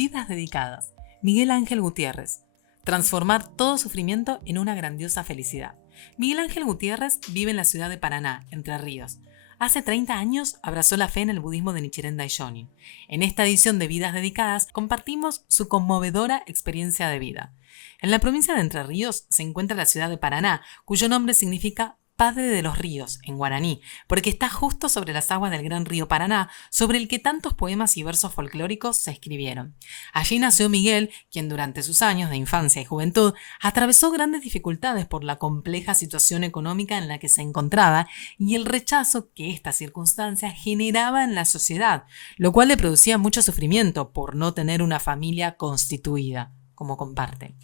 Vidas dedicadas. Miguel Ángel Gutiérrez. Transformar todo sufrimiento en una grandiosa felicidad. Miguel Ángel Gutiérrez vive en la ciudad de Paraná, Entre Ríos. Hace 30 años abrazó la fe en el budismo de Nichiren Daishonin. En esta edición de Vidas Dedicadas compartimos su conmovedora experiencia de vida. En la provincia de Entre Ríos se encuentra la ciudad de Paraná, cuyo nombre significa Padre de los Ríos, en guaraní, porque está justo sobre las aguas del gran río Paraná, sobre el que tantos poemas y versos folclóricos se escribieron. Allí nació Miguel, quien durante sus años de infancia y juventud atravesó grandes dificultades por la compleja situación económica en la que se encontraba y el rechazo que esta circunstancia generaba en la sociedad, lo cual le producía mucho sufrimiento por no tener una familia constituida, como comparte.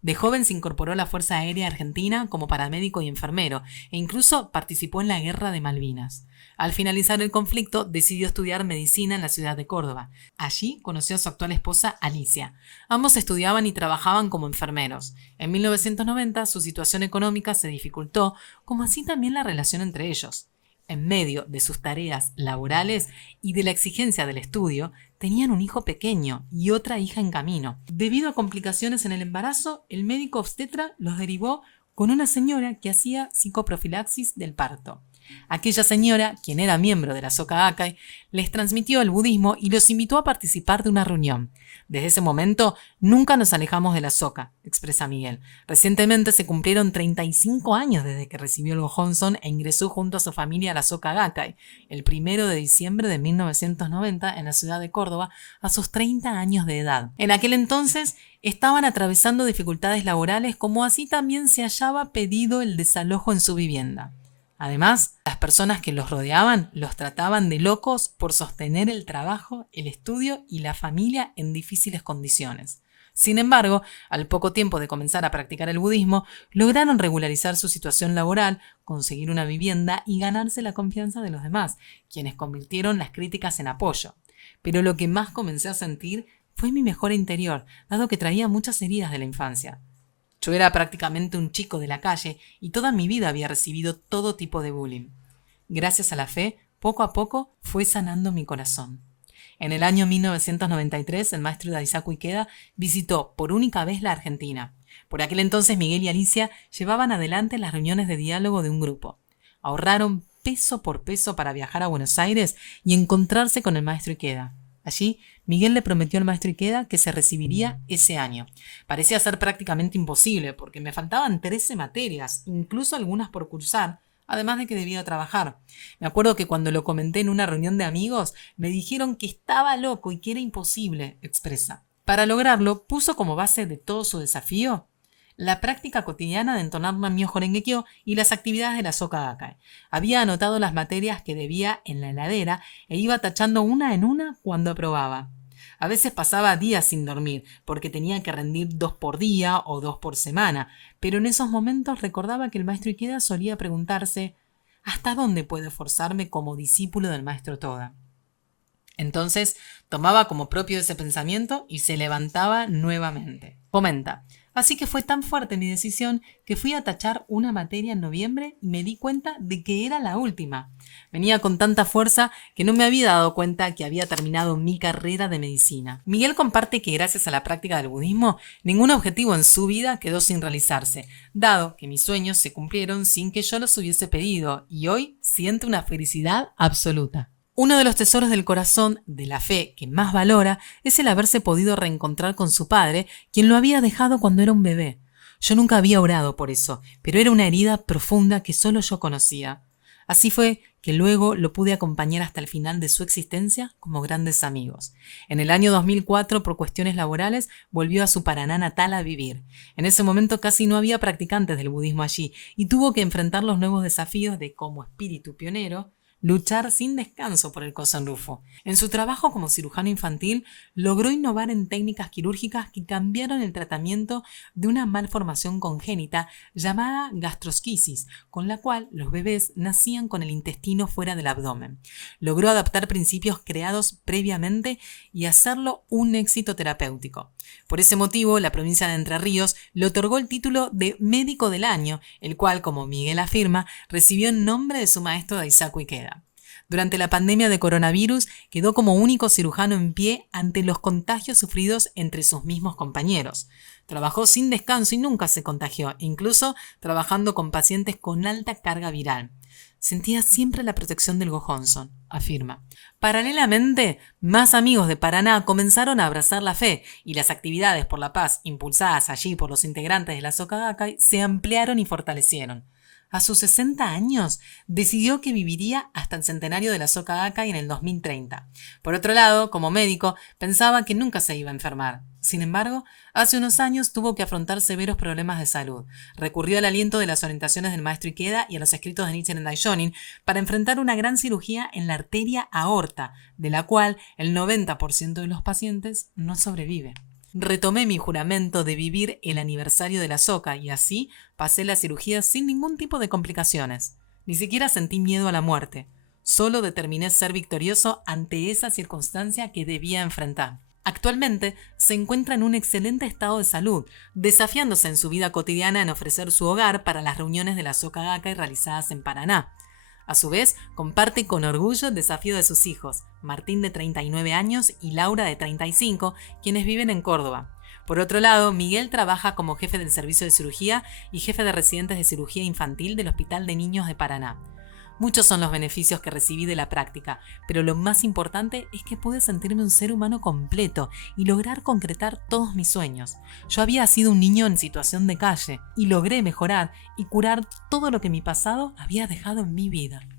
De joven se incorporó a la Fuerza Aérea Argentina como paramédico y enfermero e incluso participó en la Guerra de Malvinas. Al finalizar el conflicto decidió estudiar medicina en la ciudad de Córdoba. Allí conoció a su actual esposa Alicia. Ambos estudiaban y trabajaban como enfermeros. En 1990 su situación económica se dificultó, como así también la relación entre ellos. En medio de sus tareas laborales y de la exigencia del estudio, tenían un hijo pequeño y otra hija en camino. Debido a complicaciones en el embarazo, el médico obstetra los derivó con una señora que hacía psicoprofilaxis del parto. Aquella señora, quien era miembro de la Soka Gakkai, les transmitió el budismo y los invitó a participar de una reunión. Desde ese momento, nunca nos alejamos de la Soka, expresa Miguel. Recientemente se cumplieron 35 años desde que recibió el Gohonzon e ingresó junto a su familia a la Soka Gakkai, el 1 de diciembre de 1990 en la ciudad de Córdoba, a sus 30 años de edad. En aquel entonces, estaban atravesando dificultades laborales, como así también se hallaba pedido el desalojo en su vivienda. Además, las personas que los rodeaban los trataban de locos por sostener el trabajo, el estudio y la familia en difíciles condiciones. Sin embargo, al poco tiempo de comenzar a practicar el budismo, lograron regularizar su situación laboral, conseguir una vivienda y ganarse la confianza de los demás, quienes convirtieron las críticas en apoyo. Pero lo que más comencé a sentir fue mi mejora interior, dado que traía muchas heridas de la infancia. Yo era prácticamente un chico de la calle y toda mi vida había recibido todo tipo de bullying. Gracias a la fe, poco a poco fue sanando mi corazón. En el año 1993, el maestro Daisaku Ikeda visitó por única vez la Argentina. Por aquel entonces, Miguel y Alicia llevaban adelante las reuniones de diálogo de un grupo. Ahorraron peso por peso para viajar a Buenos Aires y encontrarse con el maestro Ikeda. Allí, Miguel le prometió al maestro Ikeda que se recibiría ese año. Parecía ser prácticamente imposible porque me faltaban 13 materias, incluso algunas por cursar, además de que debía trabajar. Me acuerdo que cuando lo comenté en una reunión de amigos, me dijeron que estaba loco y que era imposible, expresa. Para lograrlo, puso como base de todo su desafío la práctica cotidiana de entonar Nam-myoho Renge-kyo y las actividades de la Soka Gakkai. Había anotado las materias que debía en la heladera e iba tachando una en una cuando aprobaba. A veces pasaba días sin dormir, porque tenía que rendir 2 por día o 2 por semana, pero en esos momentos recordaba que el maestro Ikeda solía preguntarse ¿hasta dónde puedo esforzarme como discípulo del maestro Toda? Entonces tomaba como propio ese pensamiento y se levantaba nuevamente. Comenta: así que fue tan fuerte mi decisión que fui a tachar una materia en noviembre y me di cuenta de que era la última. Venía con tanta fuerza que no me había dado cuenta que había terminado mi carrera de medicina. Miguel comparte que gracias a la práctica del budismo, ningún objetivo en su vida quedó sin realizarse, dado que mis sueños se cumplieron sin que yo los hubiese pedido y hoy siento una felicidad absoluta. Uno de los tesoros del corazón, de la fe, que más valora, es el haberse podido reencontrar con su padre, quien lo había dejado cuando era un bebé. Yo nunca había orado por eso, pero era una herida profunda que solo yo conocía. Así fue que luego lo pude acompañar hasta el final de su existencia como grandes amigos. En el año 2004, por cuestiones laborales, volvió a su Paraná natal a vivir. En ese momento casi no había practicantes del budismo allí y tuvo que enfrentar los nuevos desafíos de, como espíritu pionero, luchar sin descanso por el Kosen Rufu. En su trabajo como cirujano infantil, logró innovar en técnicas quirúrgicas que cambiaron el tratamiento de una malformación congénita llamada gastrosquisis, con la cual los bebés nacían con el intestino fuera del abdomen. Logró adaptar principios creados previamente y hacerlo un éxito terapéutico. Por ese motivo, la provincia de Entre Ríos le otorgó el título de Médico del Año, el cual, como Miguel afirma, recibió en nombre de su maestro Daisaku Ikeda. Durante la pandemia de coronavirus, quedó como único cirujano en pie ante los contagios sufridos entre sus mismos compañeros. Trabajó sin descanso y nunca se contagió, incluso trabajando con pacientes con alta carga viral. Sentía siempre la protección del Johnson, afirma. Paralelamente, más amigos de Paraná comenzaron a abrazar la fe y las actividades por la paz impulsadas allí por los integrantes de la Soka Gakkai se ampliaron y fortalecieron. A sus 60 años, decidió que viviría hasta el centenario de la Soka Gakkai en el 2030. Por otro lado, como médico, pensaba que nunca se iba a enfermar. Sin embargo, hace unos años tuvo que afrontar severos problemas de salud. Recurrió al aliento de las orientaciones del maestro Ikeda y a los escritos de Nichiren Daishonin para enfrentar una gran cirugía en la arteria aorta, de la cual el 90% de los pacientes no sobrevive. Retomé mi juramento de vivir el aniversario de la Soka y así pasé la cirugía sin ningún tipo de complicaciones. Ni siquiera sentí miedo a la muerte. Solo determiné ser victorioso ante esa circunstancia que debía enfrentar. Actualmente se encuentra en un excelente estado de salud, desafiándose en su vida cotidiana en ofrecer su hogar para las reuniones de la Soka Gakkai realizadas en Paraná. A su vez, comparte con orgullo el desafío de sus hijos, Martín de 39 años y Laura de 35, quienes viven en Córdoba. Por otro lado, Miguel trabaja como jefe del servicio de cirugía y jefe de residentes de cirugía infantil del Hospital de Niños de Paraná. Muchos son los beneficios que recibí de la práctica, pero lo más importante es que pude sentirme un ser humano completo y lograr concretar todos mis sueños. Yo había sido un niño en situación de calle y logré mejorar y curar todo lo que mi pasado había dejado en mi vida.